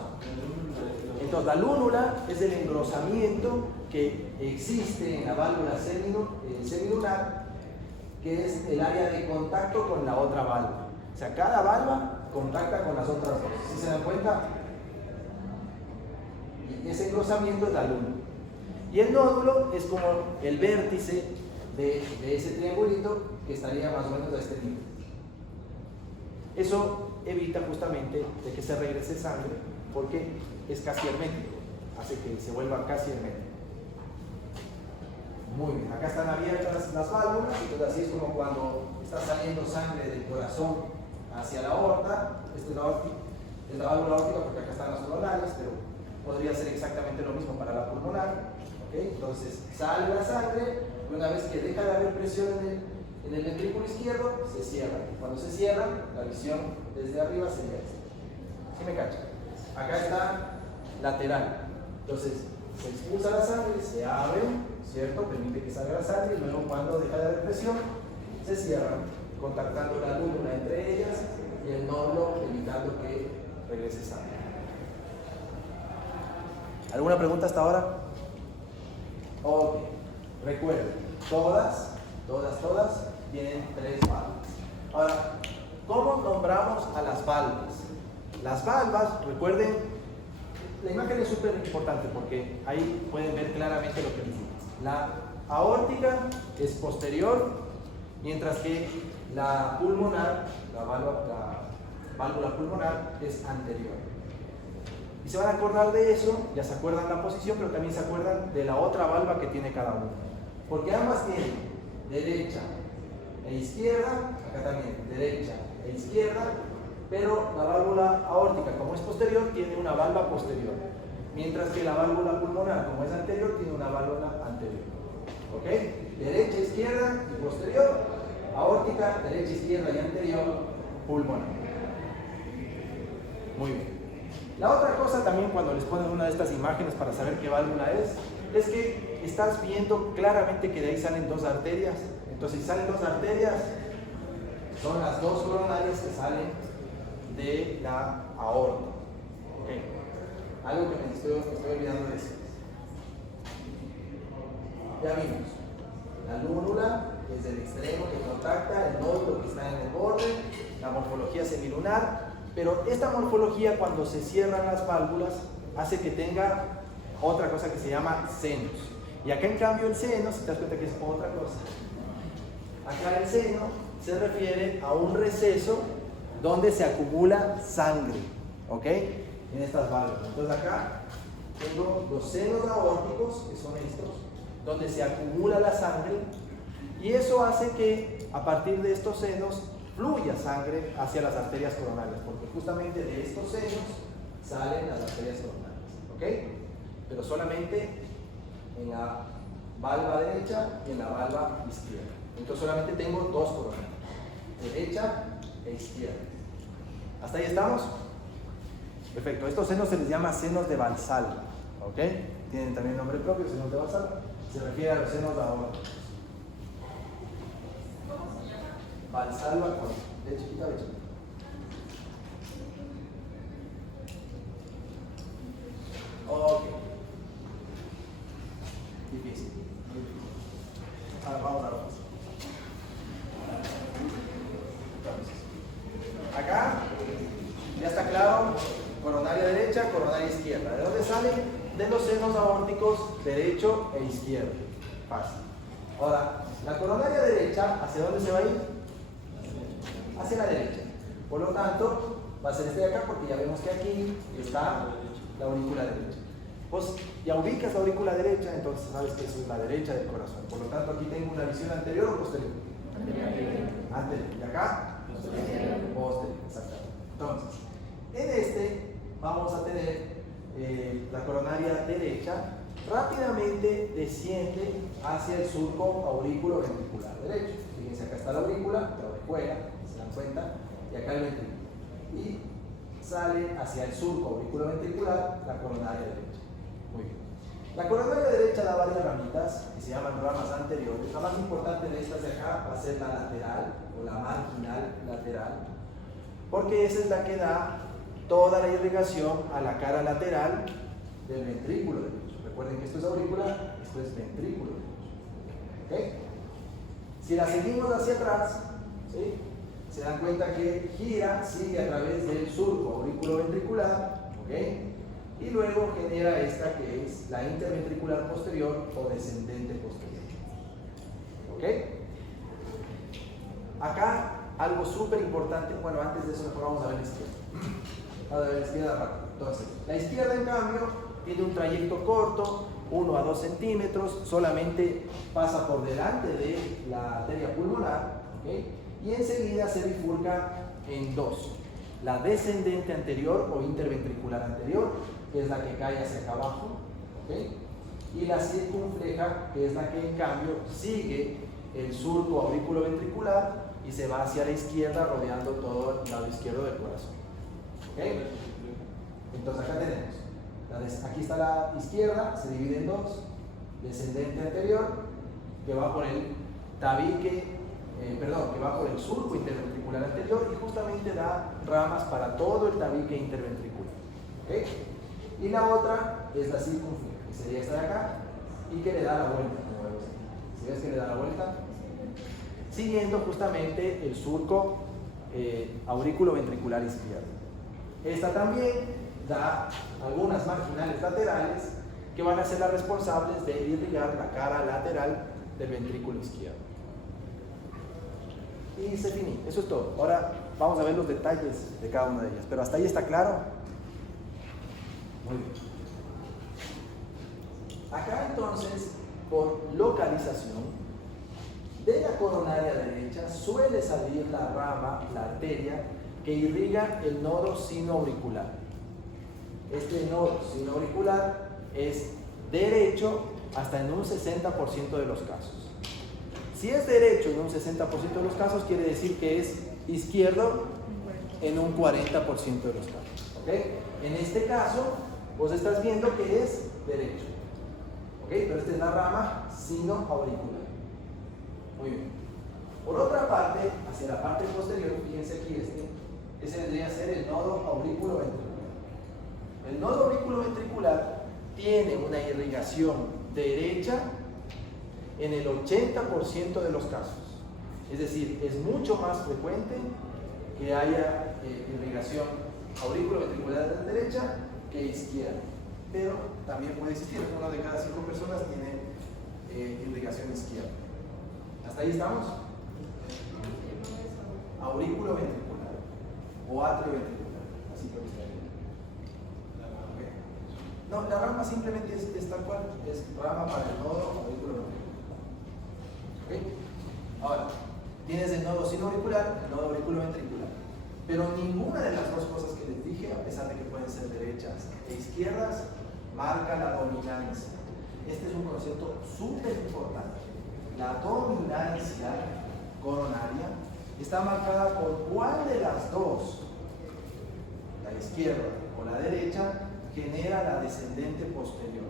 Entonces la lúnula es el engrosamiento que existe en la válvula semilunar, que es el área de contacto con la otra válvula. O sea, cada valva contacta con las otras dos. ¿Sí se dan cuenta? Y ese engrosamiento es la luna. Y el nódulo es como el vértice de ese triangulito que estaría más o menos a este nivel. Eso evita justamente de que se regrese sangre porque es casi hermético, hace que se vuelva casi hermético. Muy bien, acá están abiertas las válvulas, entonces así es como cuando está saliendo sangre del corazón hacia la aorta. Esta es la válvula aórtica porque acá están las coronarias, pero podría ser exactamente lo mismo para la pulmonar. ¿Okay? Entonces sale la sangre y una vez que deja de haber presión en el ventrículo izquierdo, se cierra. Cuando se cierra, la visión desde arriba sería esta. ¿Sí me cachan? Acá está lateral. Entonces se expulsa la sangre, se abre, ¿cierto? Permite que salga la sangre y luego cuando deja de haber presión, se cierran, contactando la lúmina entre ellas y el nódulo, evitando que regrese sangre. ¿Alguna pregunta hasta ahora? Ok, recuerden, todas tienen 3 válvulas. Ahora, ¿cómo nombramos a las válvulas? Las válvulas, recuerden, la imagen es súper importante porque ahí pueden ver claramente lo que les digo. La aórtica es posterior, mientras que la pulmonar, la válvula pulmonar es anterior. Y se van a acordar de eso, ya se acuerdan la posición, pero también se acuerdan de la otra válvula que tiene cada uno. Porque ambas tienen derecha e izquierda, acá también derecha e izquierda, pero la válvula aórtica, como es posterior, tiene una válvula posterior, mientras que la válvula pulmonar, como es anterior, tiene una válvula anterior. ¿Ok? Derecha, izquierda y posterior, aórtica, derecha, izquierda y anterior, pulmonar. Muy bien. La otra cosa también cuando les ponen una de estas imágenes para saber qué válvula es que estás viendo claramente que de ahí salen 2 arterias. Entonces, si salen 2 arterias, son las 2 coronarias que salen de la aorta. Okay. Algo que me estoy olvidando de decir. Ya vimos. La lúnula es el extremo que contacta, el nódulo que está en el borde, la morfología semilunar. Pero esta morfología, cuando se cierran las válvulas, hace que tenga otra cosa que se llama senos. Y acá, en cambio, el seno, si te das cuenta que es otra cosa, acá el seno se refiere a un receso donde se acumula sangre, ¿ok? En estas válvulas. Entonces acá tengo los senos aórticos, que son estos, donde se acumula la sangre, y eso hace que a partir de estos senos fluya sangre hacia las arterias coronarias, porque justamente de estos senos salen las arterias coronarias, ¿ok? Pero solamente en la valva derecha y en la valva izquierda. Entonces solamente tengo 2 coronarias, derecha e izquierda. ¿Hasta ahí estamos? Perfecto. Estos senos se les llama senos de Valsalva, ¿ok? Tienen también nombre propio, senos de Valsalva. Se refiere a los senos aórticos. Valsalva con de chiquita, de chiquita. Ok. Difícil. Ahora vamos a ver. Acá ya está claro, coronaria derecha, coronaria izquierda. ¿De dónde salen? De los senos aórticos derecho e izquierdo. Fácil. Ahora, la coronaria derecha, ¿hacia dónde se va a ir? Hacia la derecha. Por lo tanto, va a ser este de acá porque ya vemos que aquí está la aurícula derecha. Pues ya ubicas la aurícula derecha, entonces sabes que eso es la derecha del corazón. Por lo tanto, aquí tengo una visión anterior o posterior. Anterior. ¿Y acá? Posterior. Exactamente. Entonces, en este vamos a tener la coronaria derecha. Rápidamente desciende hacia el surco aurículo-ventricular derecho. Fíjense, acá está la aurícula, la orejuela, se dan cuenta, y acá el ventrículo. Y sale hacia el surco aurículo-ventricular la coronaria derecha. Muy bien. La coronaria derecha da varias ramitas que se llaman ramas anteriores. La más importante de estas de acá va a ser la lateral o la marginal lateral, porque esa es la que da toda la irrigación a la cara lateral del ventrículo derecho. Recuerden que esto es aurícula, esto es ventrículo derecho. ¿Okay? Si la seguimos hacia atrás, ¿sí? se dan cuenta que gira, sigue a través del surco auriculoventricular, ¿ok? Y luego genera esta que es la interventricular posterior o descendente posterior, ¿ok? Acá algo súper importante, bueno, antes de eso mejor vamos a ver la izquierda. Vamos a ver la izquierda rápido. Entonces, la izquierda en cambio tiene un trayecto corto, 1 a 2 centímetros, solamente pasa por delante de la arteria pulmonar, ¿okay? Y enseguida se bifurca en dos: la descendente anterior o interventricular anterior, que es la que cae hacia acá abajo, ¿okay? Y la circunfleja, que es la que en cambio sigue el surco auriculoventricular y se va hacia la izquierda rodeando todo el lado izquierdo del corazón, ¿okay? Entonces acá tenemos, aquí está la izquierda, se divide en dos: descendente anterior, que va por el tabique, que va por el surco interventricular anterior y justamente da ramas para todo el tabique interventricular, ¿okay? Y la otra es la circunfleja, que sería esta de acá, y que le da la vuelta, como vemos aquí. ¿Sí ves que le da la vuelta? Siguiendo justamente el surco auriculoventricular izquierdo. Esta también da algunas marginales laterales que van a ser las responsables de irrigar la cara lateral del ventrículo izquierdo. Y se finí, eso es todo. Ahora vamos a ver los detalles de cada una de ellas, pero hasta ahí está claro. Muy bien. Acá entonces, por localización, de la coronaria derecha suele salir la rama, la arteria, que irriga el nodo sinoauricular. Este nodo sinoauricular es derecho hasta en un 60% de los casos. Si es derecho en un 60% de los casos, quiere decir que es izquierdo en un 40% de los casos, ¿okay? En este caso, vos estás viendo que es derecho, ¿okay? Pero esta es la rama sinoauricular. Muy bien. Por otra parte, hacia la parte posterior, fíjense aquí ese vendría a ser el nodo auriculoventricular. El nodo auriculoventricular tiene una irrigación derecha en el 80% de los casos. Es decir, es mucho más frecuente que haya irrigación auriculoventricular de derecha que izquierda. Pero también puede existir, 1 de cada 5 personas tiene irrigación izquierda. ¿Hasta ahí estamos? Auriculoventricular o atrioventricular, así que está bien. Okay. No, la rama simplemente es tal cual, es rama para el nodo auriculoventricular. ¿Okay? Ahora, tienes el nodo sinoauricular, el nodo auriculoventricular, pero ninguna de las dos cosas que les dije, a pesar de que pueden ser derechas e izquierdas, marca la dominancia. Este es un concepto súper importante. La dominancia coronaria está marcada por cuál de las dos, la izquierda o la derecha, genera la descendente posterior.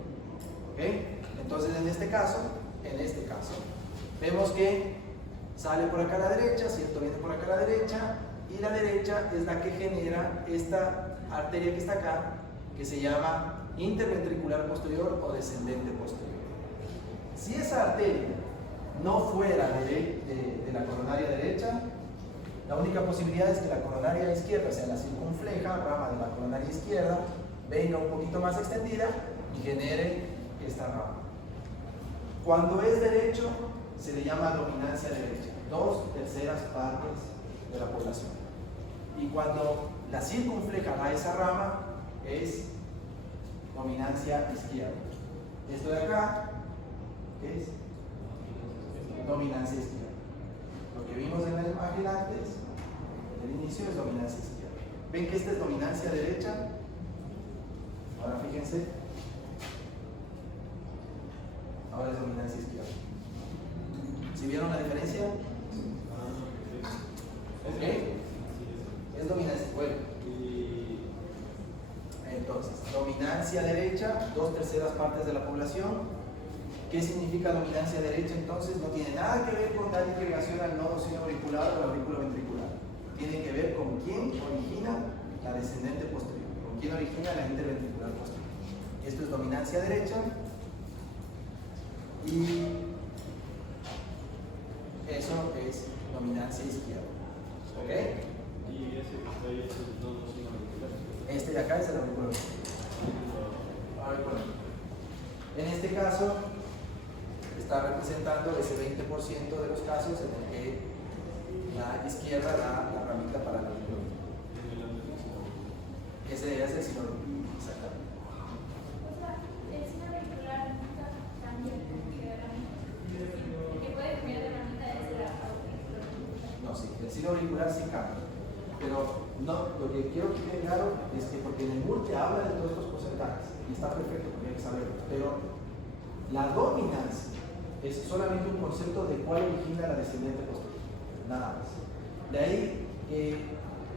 ¿Okay? Entonces, en este caso, vemos que sale por acá a la derecha, ¿cierto? Viene por acá a la derecha, y la derecha es la que genera esta arteria que está acá, que se llama interventricular posterior o descendente posterior. Si esa arteria no fuera de la coronaria derecha, la única posibilidad es que la coronaria izquierda, o sea, la circunfleja, rama de la coronaria izquierda, venga un poquito más extendida y genere esta rama. Cuando es derecho, se le llama dominancia derecha, 2/3 partes de la población. Y cuando la circunfleja va a esa rama, es dominancia izquierda. Esto de acá, ¿qué es? Dominancia izquierda. Lo que vimos en la imagen antes, en el inicio, es dominancia izquierda. ¿Ven que esta es dominancia derecha? Ahora fíjense. Ahora es dominancia izquierda. ¿Sí vieron la diferencia? ¿Ok? Es dominancia. Bueno. Entonces, dominancia derecha, 2/3 partes de la población. ¿Qué significa dominancia derecha? Entonces, no tiene nada que ver con dar irrigación al nodo sinoauricular o al auriculoventricular. Tiene que ver con quién origina la descendente posterior, con quién origina la interventricular posterior. Esto es dominancia derecha y eso es dominancia izquierda. ¿Ok? Y ese que está ahí es el nodo sin auricular. Este de acá es el auricular. En este caso, está representando ese 20% de los casos en el que la izquierda da la ramita para el auricular. Ese es el sinónimo. Exactamente. O sea, el signo auricular nunca cambia de ramita. Que puede cambiar de ramita desde la auricular. No, sí, el signo auricular sí cambia. Pero no, lo que quiero que quede claro es que porque en el MUR te habla de todos estos porcentajes y está perfecto porque hay que saberlo, pero la dominancia es solamente un concepto de cuál origina la descendiente posterior, nada más. De ahí que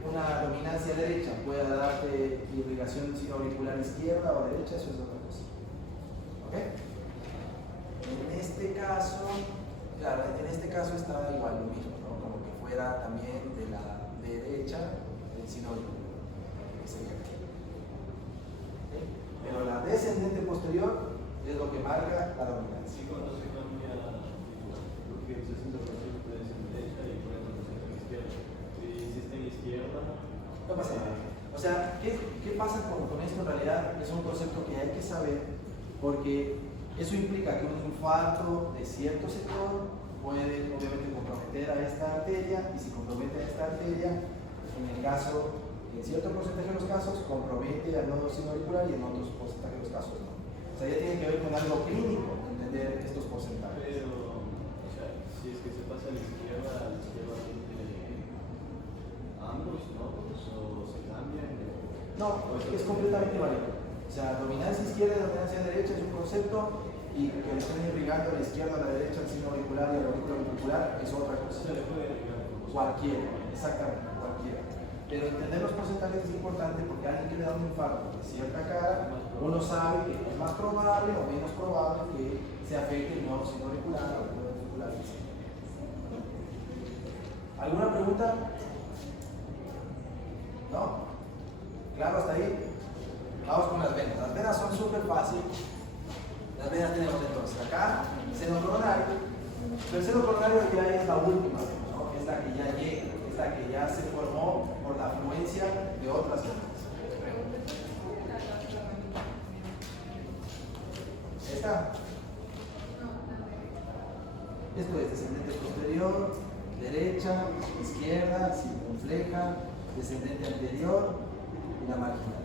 una dominancia derecha pueda darte irrigación sinoauricular izquierda o derecha, eso es otra cosa. ¿Ok? En este caso, claro, en este caso está igual lo mismo, ¿no? Como que fuera también de la derecha el sinoauricular, que sería aquí. ¿Ok? Pero la descendente posterior es lo que marca la dominancia. Así cuando se cambia la figura, porque el 60% es en derecha y el 40% en izquierda. Si hiciste en izquierda, No pasa nada. O sea, ¿qué pasa con esto? En realidad es un concepto que hay que saber porque eso implica que un infarto de cierto sector puede obviamente comprometer a esta arteria y si compromete a esta arteria, en el caso, en cierto porcentaje de los casos, compromete al nodo sinoauricular y en otros porcentajes de los casos no. O sea, ya tiene que ver con algo clínico entender estos porcentajes. pero, o sea, si es que se pasa a la izquierda tiene ambos nodos o se cambian. No, es completamente válido. O sea, dominancia izquierda y dominancia derecha es un concepto y que le estén irrigando a la izquierda, a la derecha, al signo auricular y al aurículo ventricular es otra cosa. Se le puede agregar Cualquiera, exactamente, cualquiera. Pero entender los porcentajes es importante porque a alguien que le da un infarto de cierta cara, uno sabe que es más probable o menos probable que se afecte el nodo signo auricular o el nodo ventricular. ¿Alguna pregunta? ¿No? ¿Claro hasta ahí? Vamos con las venas. Las venas son súper fáciles. Las venas tenemos entonces acá, seno coronario. Pero el seno coronario ya es la última, ¿no? Es la que ya llega, es la que ya se formó por la afluencia de otras venas. ¿Esta? Esto es descendente posterior, derecha, izquierda, circunfleja, descendente anterior y la marginal.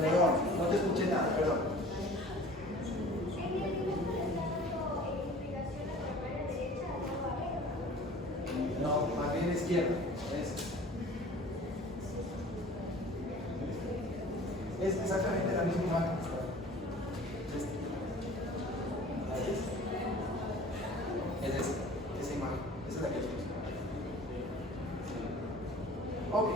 Perdón, no te escuché nada, perdón. No, más bien izquierda. Es exactamente la misma imagen. Es esa imagen. Esa es la que es. Ok.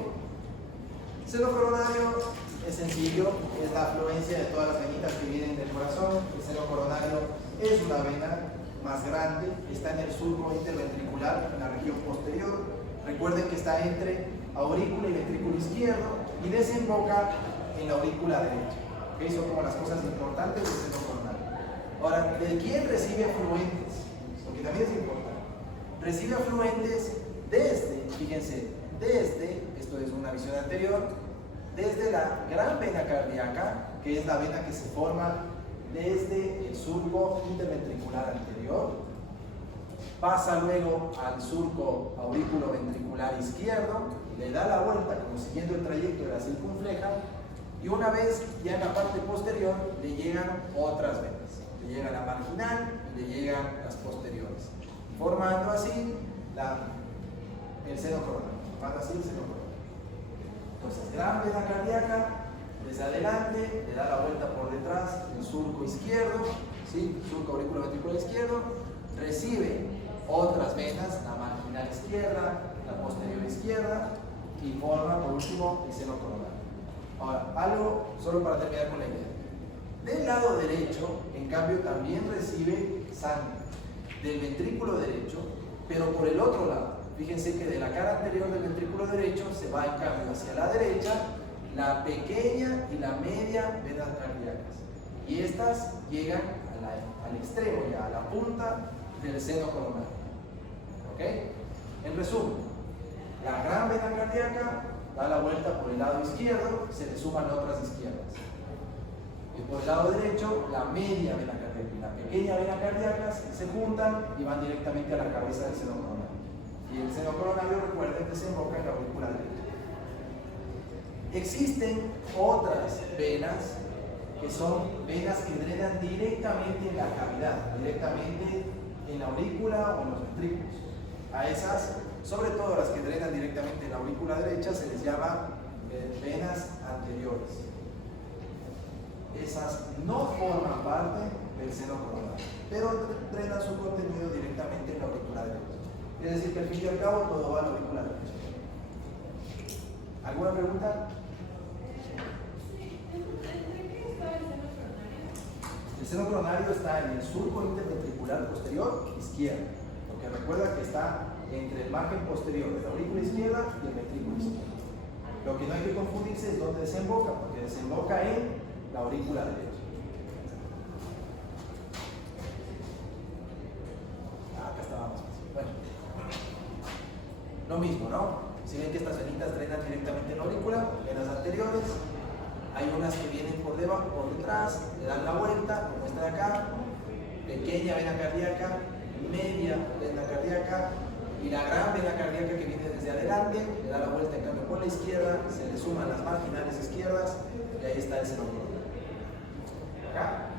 Seno coronario es sencillo, es la afluencia de todas las venitas que vienen del corazón. El seno coronario es una vena más grande, está en el surco interventricular, en la región posterior. Recuerden que está entre aurícula y ventrículo izquierdo y desemboca en la aurícula derecha. ¿Okay? Son como las cosas importantes del seno coronario. Ahora, ¿de quién recibe afluentes? Porque también es importante. Recibe afluentes desde, fíjense, desde, esto es una visión anterior, desde la gran vena cardíaca, que es la vena que se forma desde el surco interventricular anterior, pasa luego al surco aurículo-ventricular izquierdo, le da la vuelta como siguiendo el trayecto de la circunfleja y una vez ya en la parte posterior le llegan otras venas, le llega la marginal y le llegan las posteriores, formando así el seno coronario, formando así el seno coronario. Entonces, gran vena cardíaca, desde adelante, le da la vuelta por detrás, el surco izquierdo, ¿sí? Surco aurículo-ventricular izquierdo, recibe otras venas, la marginal izquierda, la posterior izquierda, y forma por último el seno coronario. Ahora, algo solo para terminar con la idea. Del lado derecho, en cambio, también recibe sangre del ventrículo derecho, pero por el otro lado. Fíjense que de la cara anterior del ventrículo derecho se va en cambio hacia la derecha la pequeña y la media venas cardíacas. Y estas llegan al extremo, ya a la punta del seno coronario. ¿Ok? En resumen, la gran vena cardíaca da la vuelta por el lado izquierdo, se le suman otras izquierdas. Y por el lado derecho, la media vena cardíaca y la pequeña vena cardíaca se juntan y van directamente a la cabeza del seno coronario. Y el seno coronario, recuerden, desemboca en la aurícula derecha. Existen otras venas que son venas que drenan directamente en la cavidad, directamente en la aurícula o en los ventrículos. A esas, sobre todo las que drenan directamente en la aurícula derecha, se les llama venas anteriores. Esas no forman parte del seno coronario, pero drenan su contenido directamente en la aurícula derecha. Es decir, que al fin y al cabo todo va a la aurícula derecha. ¿Alguna pregunta? El seno coronario está en el surco interventricular posterior izquierdo, porque recuerda que está entre el margen posterior de la aurícula izquierda y el ventrículo izquierdo. Lo que no hay que confundirse es dónde desemboca, porque desemboca en la aurícula derecha. Acá estaba más fácil. Bueno, lo mismo, ¿no? Si ven que estas venitas drenan directamente en la aurícula, venas anteriores. Hay unas que vienen por debajo, por detrás, le dan la vuelta, como esta de acá, pequeña vena cardíaca, media vena cardíaca y la gran vena cardíaca que viene desde adelante, le da la vuelta en cambio por la izquierda, se le suman las marginales izquierdas y ahí está el seno coronario. Acá.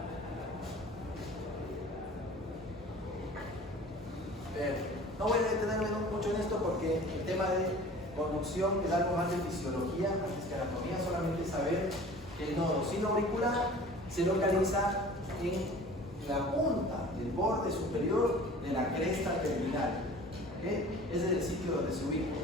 No voy a detenerme mucho en esto porque el tema de conducción es algo más de fisiología, antes que anatomía, solamente saber que el nodo sinoauricular se localiza en la punta del borde superior de la cresta terminal. ¿Okay? Ese es el sitio donde se ubica.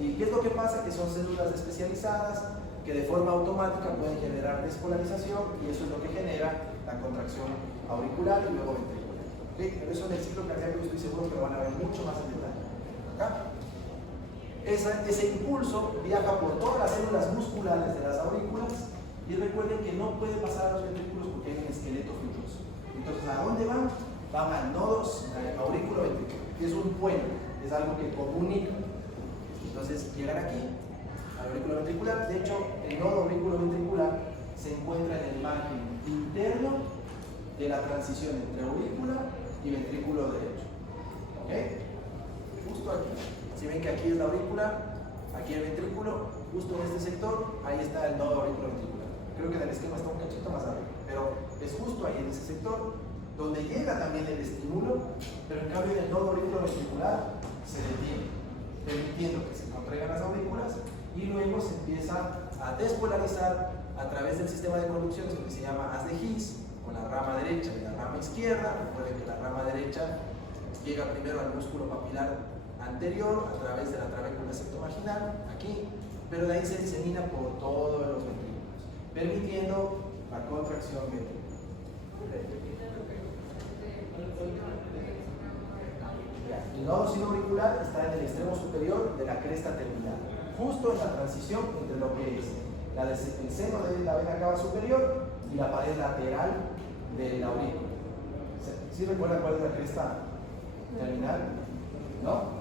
¿Y qué es lo que pasa? Que son células especializadas que de forma automática pueden generar despolarización y eso es lo que genera la contracción auricular y luego ventricular. ¿Okay? Pero eso en el ciclo cardíaco estoy seguro que lo van a ver mucho más en detalle. ¿Acá? Ese impulso viaja por todas las células musculares de las aurículas y recuerden que no puede pasar a los ventrículos porque hay un esqueleto fibroso. Entonces, ¿a dónde van? Van al nodo aurículo-ventrículo, que es un puente, es algo que comunica. Entonces, llegan aquí, al aurículo ventricular. De hecho, el nodo aurículo-ventricular se encuentra en el margen interno de la transición entre aurícula y ventrículo derecho. ¿Ok? Justo aquí. Si ven que aquí es la aurícula, aquí el ventrículo, justo en este sector, ahí está el nodo auriculoventricular. Creo que en el esquema está un cachito más arriba, pero es justo ahí en ese sector donde llega también el estímulo, pero en cambio en el nodo auriculoventricular se detiene, permitiendo que se contraigan las aurículas y luego se empieza a despolarizar a través del sistema de conducción, lo que se llama haz de His, con la rama derecha y la rama izquierda. Recuerden que la rama derecha llega primero al músculo papilar anterior a través de la trabécula septomarginal, aquí, pero de ahí se disemina por todos los ventrículos, permitiendo la contracción ventricular. El nodo sinoauricular está en el extremo superior de la cresta terminal, justo en la transición entre lo que es el seno de la vena cava superior y la pared lateral de la aurícula. ¿Sí recuerdan cuál es la cresta terminal? ¿No?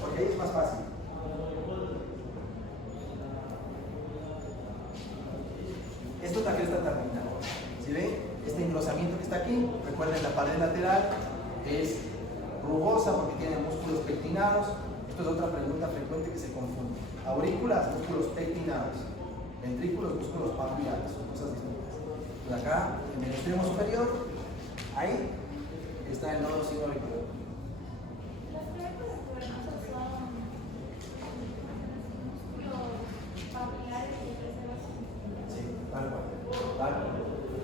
Porque ahí es más fácil. Esto es la cresta terminal. ¿Sí ven? Este engrosamiento que está aquí, recuerden la pared lateral es rugosa porque tiene músculos pectinados. Esto es otra pregunta frecuente que se confunde. Aurículas, músculos pectinados. Ventrículos, músculos papilares. Son cosas distintas. Pues acá, en el extremo superior, ahí está el nodo sinoauricular. Las trabéculas cavernosas son músculos papilares y reservas. Sí, tal cual.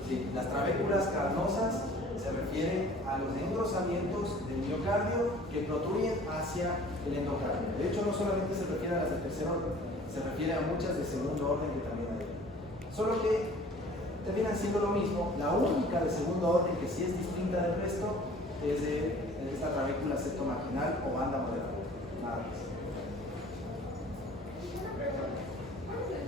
Sí, las trabéculas carnosas se refieren a los engrosamientos del miocardio que protruyen hacia el endocardio. De hecho, no solamente se refiere a las de tercer orden, se refiere a muchas de segundo orden que también hay. Solo que terminan siendo lo mismo. La única de segundo orden que sí es distinta del resto es de esta trabécula septomarginal o banda moderada. Nada más. ¿Cuál es la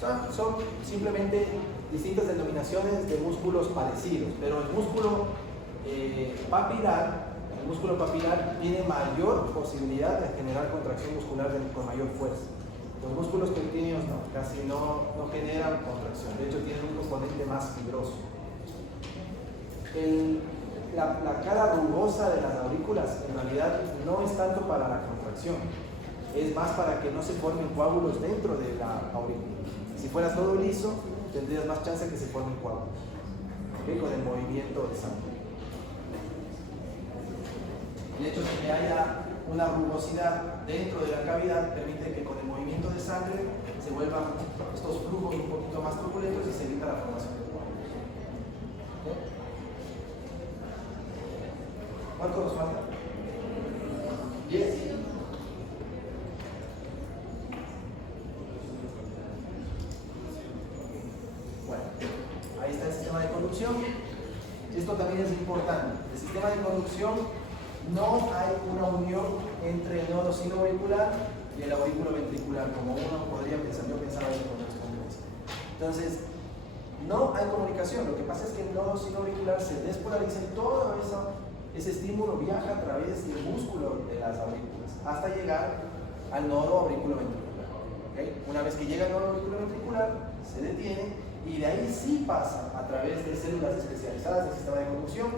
Son simplemente distintas denominaciones de músculos parecidos, pero el músculo papilar tiene mayor posibilidad de generar contracción muscular con mayor fuerza. Los músculos pequeños casi no generan contracción, de hecho tienen un componente más fibroso. La cara rugosa de las aurículas en realidad no es tanto para la contracción, es más para que no se formen coágulos dentro de la aurícula. Si fuera todo liso, tendrías más chance de que se formen coágulos, ¿okay? Con el movimiento de sangre. El hecho de que haya una rugosidad dentro de la cavidad permite que con el movimiento de sangre se vuelvan estos flujos un poquito más turbulentos y se evita la formación de coágulos. ¿Okay? ¿Cuánto nos falta? 10. Bueno, ahí está el sistema de conducción. Esto también es importante. El sistema de conducción, no hay una unión entre el nodo sinoauricular y el aurículo ventricular, como uno podría pensar. Yo pensaba eso cuando respondí eso. Entonces, no hay comunicación. Lo que pasa es que el nodo sinoauricular se despolariza y todo ese estímulo viaja a través del músculo de las aurículas hasta llegar al nodo auriculo ventricular. ¿Okay? Una vez que llega al nodo auriculo ventricular, se detiene y de ahí sí pasa a través de células especializadas del sistema de conducción,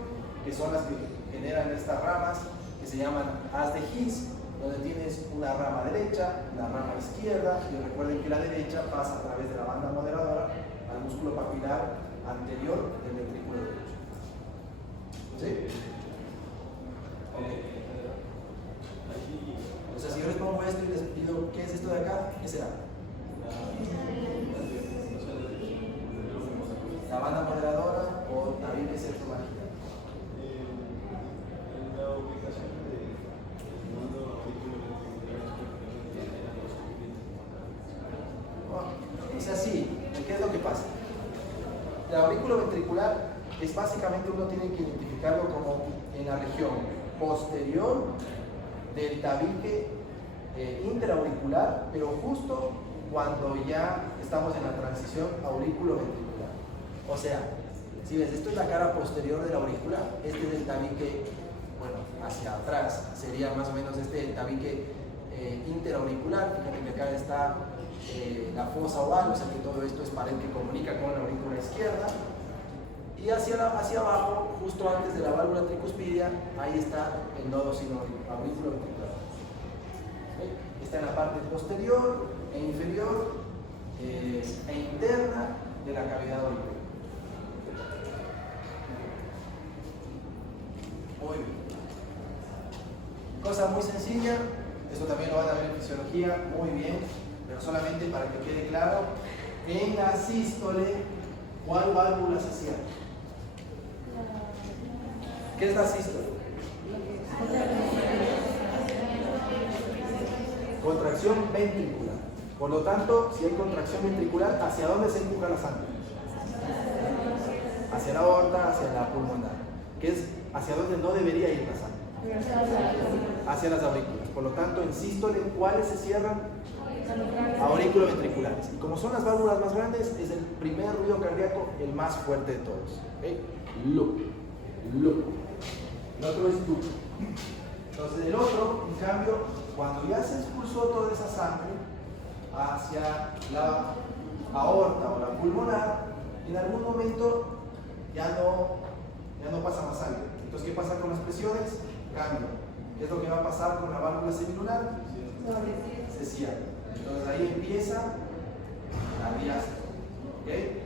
que son las que generan estas ramas que se llaman haz de His, donde tienes una rama derecha, una rama izquierda, y recuerden que la derecha pasa a través de la banda moderadora al músculo papilar anterior del ventrículo derecho. ¿Sí? Okay. O sea, si yo les pongo esto y les pido, ¿qué es esto de acá? ¿Qué será? La banda moderadora o tabique septomarginal. La ubicación del mundo auriculo ventricular. O sea, sí, ¿qué es lo que pasa? El aurículo ventricular es básicamente, uno tiene que identificarlo como en la región posterior del tabique interauricular, pero justo cuando ya estamos en la transición aurículo-ventricular. O sea, si ves, esto es la cara posterior de la aurícula, este es el tabique, bueno, hacia atrás, sería más o menos este el tabique interauricular. Fíjate que acá está la fosa oval, o sea que todo esto es pared que comunica con la aurícula izquierda. Y hacia abajo, justo antes de la válvula tricuspidia, ahí está el nodo sinoauriculo ventricular. ¿Okay? Está en la parte posterior e inferior e interna de la cavidad auricular. Muy bien. Cosa muy sencilla, esto también lo van a ver en fisiología, muy bien, pero solamente para que quede claro, en la sístole, ¿cuál válvula se cierra? ¿Qué es la sístole? Contracción ventricular. Por lo tanto, si hay contracción ventricular, ¿hacia dónde se empuja la sangre? Hacia la aorta, hacia la pulmonar. Que es hacia donde no debería ir la sangre. Hacia las aurículas. Por lo tanto, en sístole, ¿cuáles se cierran? Aurículo-ventriculares. Y como son las válvulas más grandes, es el primer ruido cardíaco el más fuerte de todos. ¿Okay? Loop. El otro es loop. Entonces, el otro, en cambio, cuando ya se expulsó toda esa sangre hacia la aorta o la pulmonar, en algún momento ya no pasa más sangre. Entonces, ¿qué pasa con las presiones? Cambia. ¿Qué es lo que va a pasar con la válvula semilunar? Se cierra. Entonces ahí empieza la diástole. ¿Okay?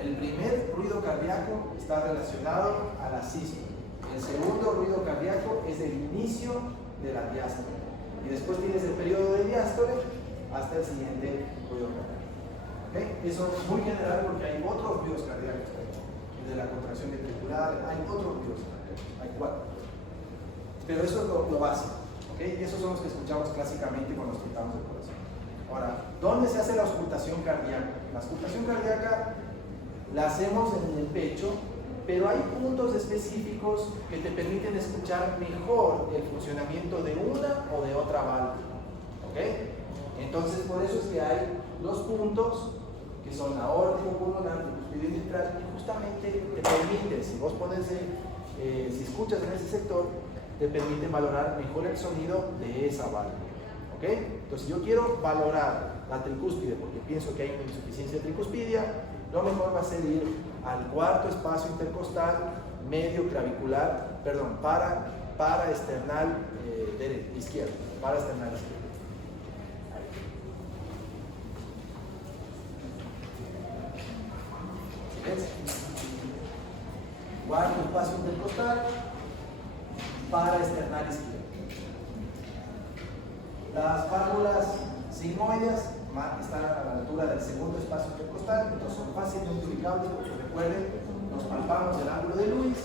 El primer ruido cardíaco está relacionado a la sístole. El segundo ruido cardíaco es el inicio de la diástole. Y después tienes el periodo de diástole hasta el siguiente ruido cardíaco. ¿Okay? Eso es muy general porque hay otros ruidos cardíacos. De la contracción ventricular, hay otros ruidos cardíacos, hay 4. Pero eso es lo básico. ¿Okay? Esos son los que escuchamos clásicamente cuando nos quitamos el corazón. Ahora, ¿dónde se hace la auscultación cardíaca? La auscultación cardíaca la hacemos en el pecho, pero hay puntos específicos que te permiten escuchar mejor el funcionamiento de una o de otra válvula. ¿Okay? Entonces, por eso es que hay los puntos que son aórtico, pulmonar, tricuspidio mitral, y justamente te permite, si vos pones, si escuchas en ese sector, te permite valorar mejor el sonido de esa válvula. ¿Ok? Entonces, si yo quiero valorar la tricúspide porque pienso que hay una insuficiencia tricuspidia, lo mejor va a ser ir al cuarto espacio intercostal medio clavicular, perdón, para esternal izquierdo, para esternal izquierdo. ¿Ves? Cuarto espacio intercostal para esternal izquierdo. Las válvulas sigmoides están a la altura del segundo espacio intercostal, entonces son fácilmente ubicables porque recuerden, nos palpamos el ángulo de Lewis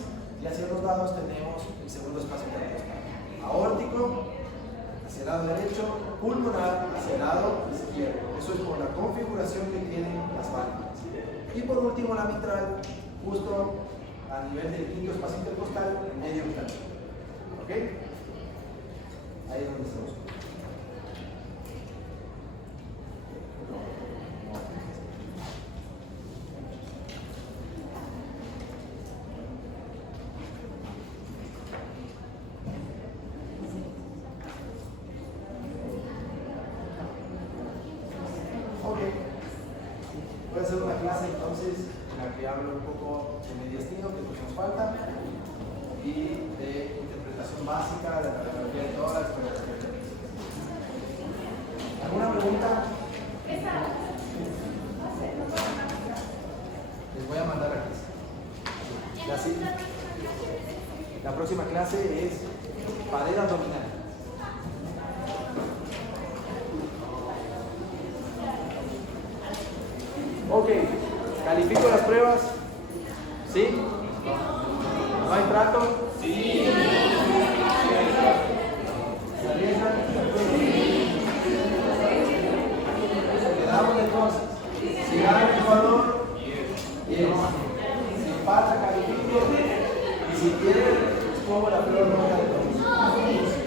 y hacia los lados tenemos el segundo espacio intercostal. Aórtico hacia el lado derecho, pulmonar hacia el lado izquierdo. Eso es por la configuración que tienen las válvulas. Y por último la mitral, justo a nivel del quinto espacio intercostal, en medio clavículo. ¿Ok? Ahí es donde estamos. Voy a hacer una clase entonces en la que hablo un poco de mediastino, que es lo que nos falta, y de interpretación básica de la radiografía de tórax. ¿Alguna pregunta? Les voy a mandar a clase. La próxima clase es padera abdominal. Ok, ¿califico las pruebas? ¿Sí? ¿No hay trato? Sí. ¿Se arriesgan? Quedamos entonces. Si gana el jugador, 10. Si empata, califico. Y si pierde, les pongo la peor nota de todos.